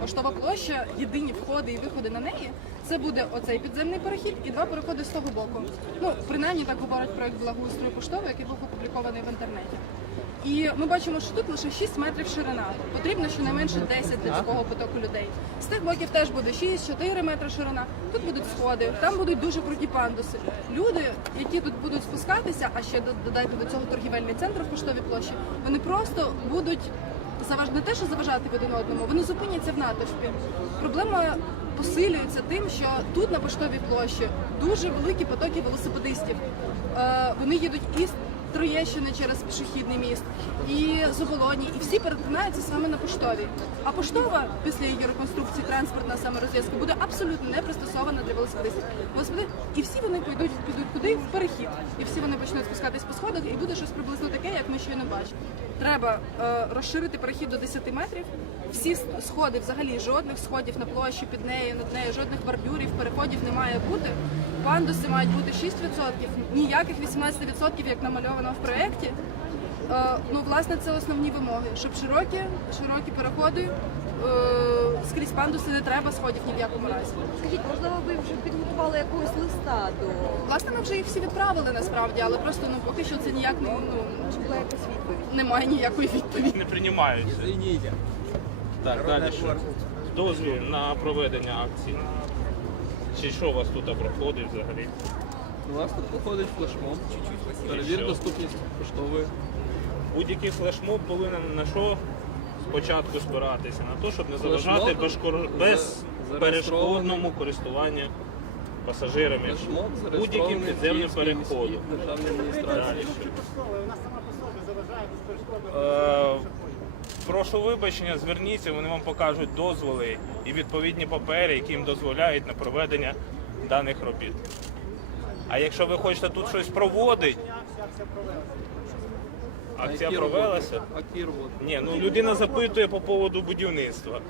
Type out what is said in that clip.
Поштова площа, єдині входи і виходи на неї. Це буде оцей підземний перехід і два переходи з того боку. Ну, принаймні так говорить проект благоустрою поштовий, який був опублікований в інтернеті. І ми бачимо, що тут лише 6 метрів ширина. Потрібно щонайменше 10 для такого потоку людей. З тих боків теж буде 6-4 метри ширина. Тут будуть сходи, там будуть дуже круті пандуси. Люди, які тут будуть спускатися, а ще додайте до цього торгівельний центр в поштовій площі, вони просто будуть заваж... не те, що заважати один одному, вони зупиняться в натовпі. Проблема посилюється тим, що тут на поштовій площі дуже великі потоки велосипедистів. Е, вони їдуть із Троєщини через пішохідний міст, і з і всі перетинаються саме на поштовій. А поштова після її реконструкції транспортна саме розв'язку буде абсолютно не пристосована для велосипедистів. Велосипеди і всі вони підуть підуть куди в перехід, і всі вони почнуть спускатись по сходах, і буде щось приблизно таке, як ми щойно бачимо. Треба е, розширити перехід до 10 метрів. Всі сходи, взагалі жодних сходів на площі під нею, над нею, жодних бордюрів, переходів не має бути. Пандуси мають бути 6%, ніяких 18%, як намальовано в проєкті. Е, ну, власне, це основні вимоги, щоб широкі, широкі переходи е, скрізь пандуси не треба сходів ні в якому разі. Скажіть, можливо, ви вже підготували якогось листа до Власне, ми вже їх всі відправили насправді, але просто ну поки що це ніяк не ну відповідь? немає ніякої відповіді. не приймаються. Так, далі що? Дозвіл на проведення акції. Чи що у вас тут проходить взагалі? У нас тут проходить флешмоб. Перевір доступність поштової. Будь-який флешмоб повинен на що спочатку спиратися? На те, щоб не заважати безкор- безперешкодному користуванню пасажирами будь-яким підземним переходом. Е, Прошу вибачення, зверніться, вони вам покажуть дозволи і відповідні папери, які їм дозволяють на проведення даних робіт. А якщо ви хочете тут щось проводити, акція провелася. Ні, ну людина запитує по поводу будівництва.